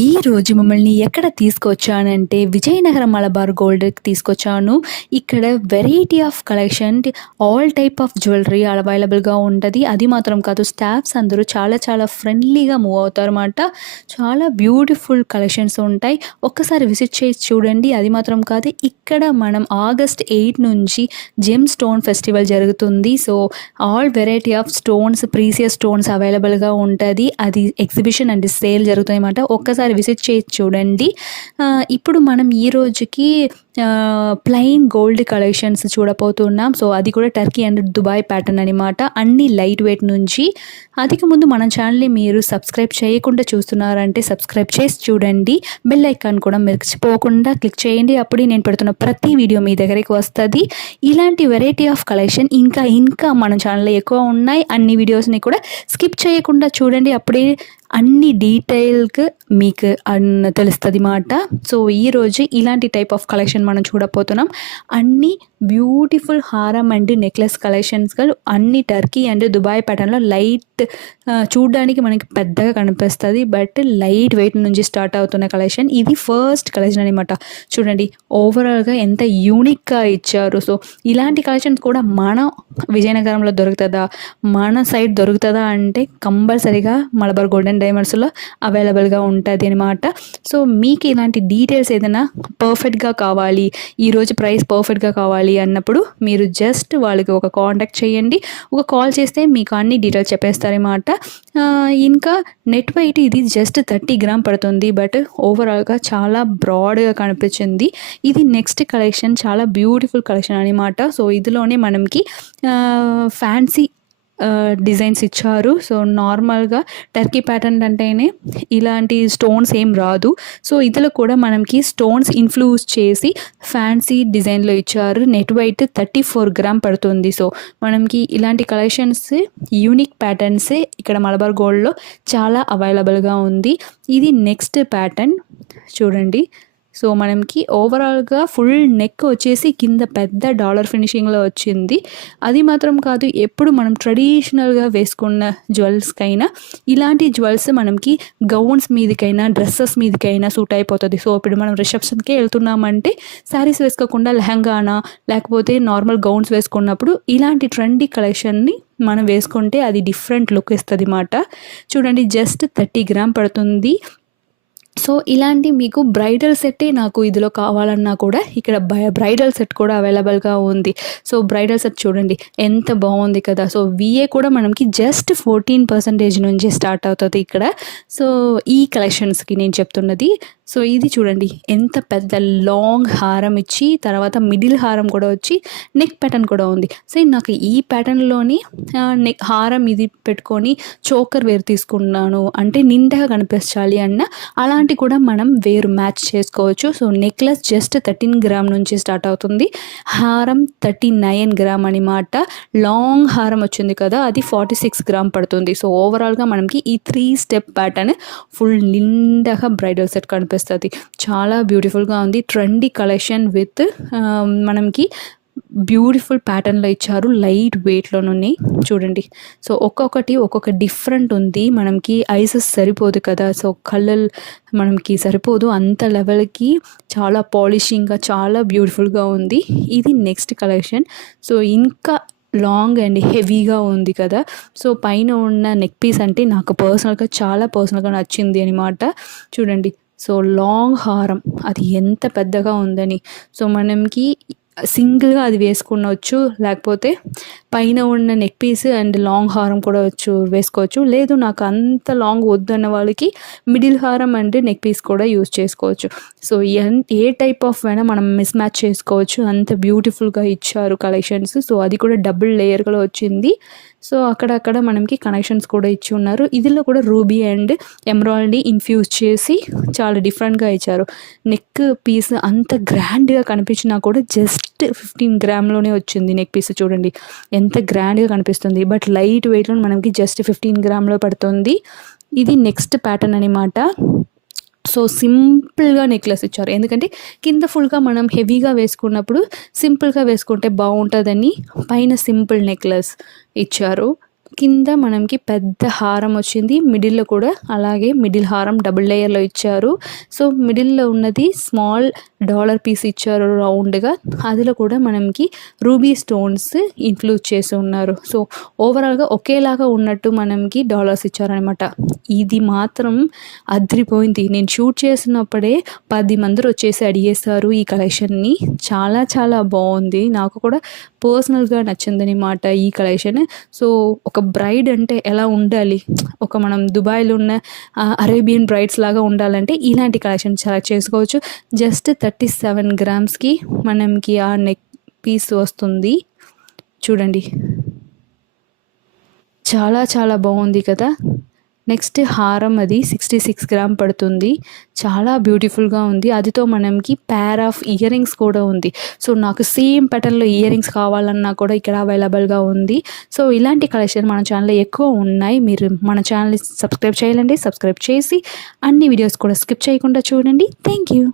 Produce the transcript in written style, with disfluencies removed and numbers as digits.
ఈ రోజు మిమ్మల్ని ఎక్కడ తీసుకొచ్చానంటే విజయనగరం మలబార్ గోల్డ్‌కి తీసుకొచ్చాను. ఇక్కడ variety of collection all type of jewellery అవైలబుల్‌గా ఉంటది. అది మాత్రం కాదు, స్టాఫ్స్ అందరూ చాలా ఫ్రెండ్లీగా మూవ్ అవుతారన్నమాట. చాలా బ్యూటిఫుల్ కలెక్షన్స్ ఉంటాయి. ఒక్కసారి విజిట్ చేసి చూడండి. అది మాత్రం కాదు, ఇక్కడ మనం ఆగస్ట్ 8 నుంచి జెమ్ స్టోన్ ఫెస్టివల్ జరుగుతుంది. So all variety of stones, precious stones అవైలబుల్‌గా ఉంటది. అది ఎగ్జిబిషన్ అండ్ సేల్ జరుగుతాయన్నమాట. ఒక్కసారి విజిట్ చేసి చూడండి. ఇప్పుడు మనం ఈ రోజుకి ప్లెయిన్ గోల్డ్ కలెక్షన్స్ చూడబోతున్నాం. సో అది కూడా టర్కీ అండ్ దుబాయ్ ప్యాటర్న్ అనమాట. అన్ని లైట్ వెయిట్ నుంచి. అదికి ముందు మన ఛానల్ని మీరు సబ్స్క్రైబ్ చేయకుండా చూస్తున్నారంటే సబ్స్క్రైబ్ చేసి చూడండి. బెల్ ఐకాన్ కూడా మర్చిపోకుండా క్లిక్ చేయండి. అప్పుడే నేను పెడుతున్న ప్రతి వీడియో మీ దగ్గరికి వస్తుంది. ఇలాంటి వెరైటీ ఆఫ్ కలెక్షన్ ఇంకా మన ఛానల్లో ఎక్కువ ఉన్నాయి. అన్ని వీడియోస్ని కూడా స్కిప్ చేయకుండా చూడండి. అప్పుడే అన్ని డీటెయిల్గా మీకు తెలుస్తుంది మాట. సో ఈరోజు ఇలాంటి టైప్ ఆఫ్ కలెక్షన్ మనం చూడబోతున్నాం. అన్ని బ్యూటిఫుల్ హారం అండ్ నెక్లెస్ కలెక్షన్స్ అన్ని టర్కీ అండ్ దుబాయ్ ప్యాటర్న్లో లైట్, చూడడానికి మనకి పెద్దగా కనిపిస్తుంది, బట్ లైట్ వెయిట్ నుంచి స్టార్ట్ అవుతున్న కలెక్షన్. ఇది ఫస్ట్ కలెక్షన్ అనమాట. చూడండి ఓవరాల్గా ఎంత యూనిక్గా ఇచ్చారు. సో ఇలాంటి కలెక్షన్స్ కూడా మన విజయనగరంలో దొరుకుతుందా, మన సైడ్ దొరుకుతుందా అంటే కంపల్సరీగా మలబార్ గోల్డెన్ డైమండ్స్లో అవైలబుల్గా ఉంటుంది అనమాట. సో మీకు ఇలాంటి డీటెయిల్స్ ఏదైనా పర్ఫెక్ట్గా కావాలి, ఈరోజు ప్రైస్ పర్ఫెక్ట్గా కావాలి అన్నప్పుడు మీరు జస్ట్ వాళ్ళకి ఒక కాంటాక్ట్ చేయండి. ఒక కాల్ చేస్తే మీకు అన్ని డీటెయిల్స్ చెప్పేస్తారన్నమాట. ఇంకా నెట్ వెయిట్ ఇది జస్ట్ 30 గ్రామ్ పడుతుంది, బట్ ఓవరాల్గా చాలా బ్రాడ్గా కనిపించింది. ఇది నెక్స్ట్ కలెక్షన్, చాలా బ్యూటిఫుల్ కలెక్షన్ అనమాట. సో ఇందులోనే మనకి ఫ్యాన్సీ డిజైన్స్ ఇచ్చారు. సో నార్మల్గా టర్కీ ప్యాటర్న్ అంటేనే ఇలాంటి స్టోన్స్ ఏం రాదు. సో ఇందులో కూడా మనకి స్టోన్స్ ఇన్ఫ్లూస్ చేసి ఫ్యాన్సీ డిజైన్లో ఇచ్చారు. నెట్ వెయిట్ 34 గ్రామ్ పడుతుంది. సో మనకి ఇలాంటి కలెక్షన్స్, యూనిక్ ప్యాటర్న్సే ఇక్కడ మలబార్ గోల్డ్లో చాలా అవైలబుల్గా ఉంది. ఇది నెక్స్ట్ ప్యాటర్న్ చూడండి. సో మనకి ఓవరాల్గా ఫుల్ నెక్ వచ్చేసి కింద పెద్ద డాలర్ ఫినిషింగ్లో వచ్చింది. అది మాత్రం కాదు, ఎప్పుడు మనం ట్రెడిషనల్గా వేసుకున్న జ్యువెల్స్కైనా ఇలాంటి జ్యువెల్స్ మనకి గౌన్స్ మీదకైనా డ్రెస్సెస్ మీదకైనా సూట్ అయిపోతుంది. సో ఇప్పుడు మనం రిసెప్షన్కే వెళ్తున్నామంటే శారీస్ వేసుకోకుండా లెహంగానా లేకపోతే నార్మల్ గౌన్స్ వేసుకున్నప్పుడు ఇలాంటి ట్రెండీ కలెక్షన్ని మనం వేసుకుంటే అది డిఫరెంట్ లుక్ ఇస్తుంది అన్నమాట. చూడండి జస్ట్ 30 గ్రామ్ పడుతుంది. సో ఇలాంటి మీకు బ్రైడల్ సెట్టే నాకు ఇందులో కావాలన్నా కూడా ఇక్కడ బ్రైడల్ సెట్ కూడా అవైలబుల్గా ఉంది. సో బ్రైడల్ సెట్ చూడండి ఎంత బాగుంది కదా. సో విఏ కూడా మనకి జస్ట్ 14% నుంచి స్టార్ట్ అవుతుంది ఇక్కడ. సో ఈ కలెక్షన్స్కి నేను చెప్తున్నది. సో ఇది చూడండి ఎంత పెద్ద లాంగ్ హారం ఇచ్చి తర్వాత మిడిల్ హారం కూడా వచ్చి నెక్ ప్యాటర్న్ కూడా ఉంది. సో నాకు ఈ ప్యాటర్న్లోని నెక్ హారం ఇది పెట్టుకొని చోకర్ వేరు తీసుకున్నాను అంటే నిండగా కనిపించాలి అన్న అలాంటి కూడా మనం వేరు మ్యాచ్ చేసుకోవచ్చు. సో నెక్లెస్ జస్ట్ 13 గ్రామ్ నుంచి స్టార్ట్ అవుతుంది. హారం 39 గ్రామ్ అనమాట. లాంగ్ హారం వచ్చింది కదా, అది 46 గ్రామ్ పడుతుంది. సో ఓవరాల్గా మనకి ఈ 3 స్టెప్ ప్యాటర్న్ ఫుల్ నిండగా బ్రైడల్ సెట్ కనిపిస్తుంది. చాలా బ్యూటిఫుల్గా ఉంది. ట్రెండీ కలెక్షన్ విత్ మనకి బ్యూటిఫుల్ ప్యాటర్న్లో ఇచ్చారు. లైట్ వెయిట్లోనే చూడండి. సో ఒక్కొక్క డిఫరెంట్ ఉంది. మనకి ఐసెస్ సరిపోదు కదా, సో కళ్ళల్ మనకి సరిపోదు అంత లెవెల్కి. చాలా పాలిషింగ్గా చాలా బ్యూటిఫుల్గా ఉంది. ఇది నెక్స్ట్ కలెక్షన్. సో ఇంకా లాంగ్ అండ్ హెవీగా ఉంది కదా. సో పైన ఉన్న నెక్ పీస్ అంటే నాకు చాలా పర్సనల్గా నచ్చింది అనమాట. చూడండి సో లాంగ్ హారం అది ఎంత పెద్దగా ఉందని. సో మనకి సింగిల్గా అది వేసుకునవచ్చు, లేకపోతే పైన ఉన్న నెక్ పీస్ అండ్ లాంగ్ హారం కూడా వేసుకోవచ్చు. లేదు నాకు అంత లాంగ్ వద్దన్న వాళ్ళకి మిడిల్ హారం అండ్ నెక్ పీస్ కూడా యూజ్ చేసుకోవచ్చు. సో ఏ టైప్ ఆఫ్ అయినా మనం మిస్ మ్యాచ్ చేసుకోవచ్చు. అంత బ్యూటిఫుల్గా ఇచ్చారు కలెక్షన్స్. సో అది కూడా డబుల్ లేయర్లో వచ్చింది. సో అక్కడక్కడ మనకి కనెక్షన్స్ కూడా ఇచ్చి ఉన్నారు. ఇదిలో కూడా రూబీ అండ్ ఎమరాల్డ్ ఇన్ఫ్యూజ్ చేసి చాలా డిఫరెంట్గా ఇచ్చారు. నెక్ పీస్ అంత గ్రాండ్గా కనిపించినా కూడా జస్ట్ 15 గ్రామ్లోనే వచ్చింది నెక్ పీస్. చూడండి ఎంత గ్రాండ్గా కనిపిస్తుంది, బట్ లైట్ వెయిట్లో మనకి జస్ట్ 15 గ్రామ్లో పడుతుంది. ఇది నెక్స్ట్ ప్యాటర్న్ అనమాట. సో సింపుల్గా నెక్లెస్ ఇచ్చారు, ఎందుకంటే కింద ఫుల్గా మనం హెవీగా వేసుకున్నప్పుడు సింపుల్గా వేసుకుంటే బాగుంటుందని పైన సింపుల్ నెక్లెస్ ఇచ్చారు. కింద మనకి పెద్ద హారం వచ్చింది. మిడిల్‌లో కూడా అలాగే మిడిల్ హారం డబుల్ లేయర్‌లో ఇచ్చారు. సో, మిడిల్‌లో ఉన్నది స్మాల్ డాలర్ పీస్ ఇచ్చారు రౌండ్‌గా. అందులో కూడా మనకి రూబీ స్టోన్స్ ఇంక్లూడ్ చేసి ఉన్నారు. సో, ఓవరాల్‌గా ఒకేలాగా ఉన్నట్టు మనకి డాలర్స్ ఇచ్చారనమాట. ఇది మాత్రం అదిరిపోయింది. నేను షూట్ చేసినప్పుడే 10 వచ్చేసి అడిగేశారు ఈ కలెక్షన్‌ని. చాలా చాలా బావుంది. నాకు కూడా పర్సనల్‌గా నచ్చిందనమాట ఈ కలెక్షన్. సో, ఒక బ్రైడ్ అంటే ఎలా ఉండాలి? ఒక మనం దుబాయ్‌లో ఉన్న అరేబియన్ బ్రైడ్స్ లాగా ఉండాలంటే ఇలాంటి కలెక్షన్ సెలెక్ట్ చేసుకోవచ్చు. జస్ట్ 37 గ్రామ్స్‌కి మనకి ఆ నెక్ పీస్ వస్తుంది. చూడండి. చాలా చాలా బావుంది కదా! నెక్స్ట్ హారం అది 66 గ్రామ్ పడుతుంది. చాలా బ్యూటిఫుల్‌గా ఉంది. అదితో మనకి పెయిర్ ఆఫ్ ఇయర్ రింగ్స్ కూడా ఉంది. సో, నాకు సేమ్ ప్యాటర్న్‌లో ఇయర్ రింగ్స్ కావాలన్నా కూడా ఇక్కడ అవైలబుల్‌గా ఉంది. సో, ఇలాంటి కలెక్షన్ మన ఛానల్‌లో ఎక్కువ ఉన్నాయి. మీరు మన ఛానల్‌ని సబ్స్క్రైబ్ చేయాలండి. సబ్స్క్రైబ్ చేసి అన్ని వీడియోస్ కూడా స్కిప్ చేయకుండా చూడండి. Thank you.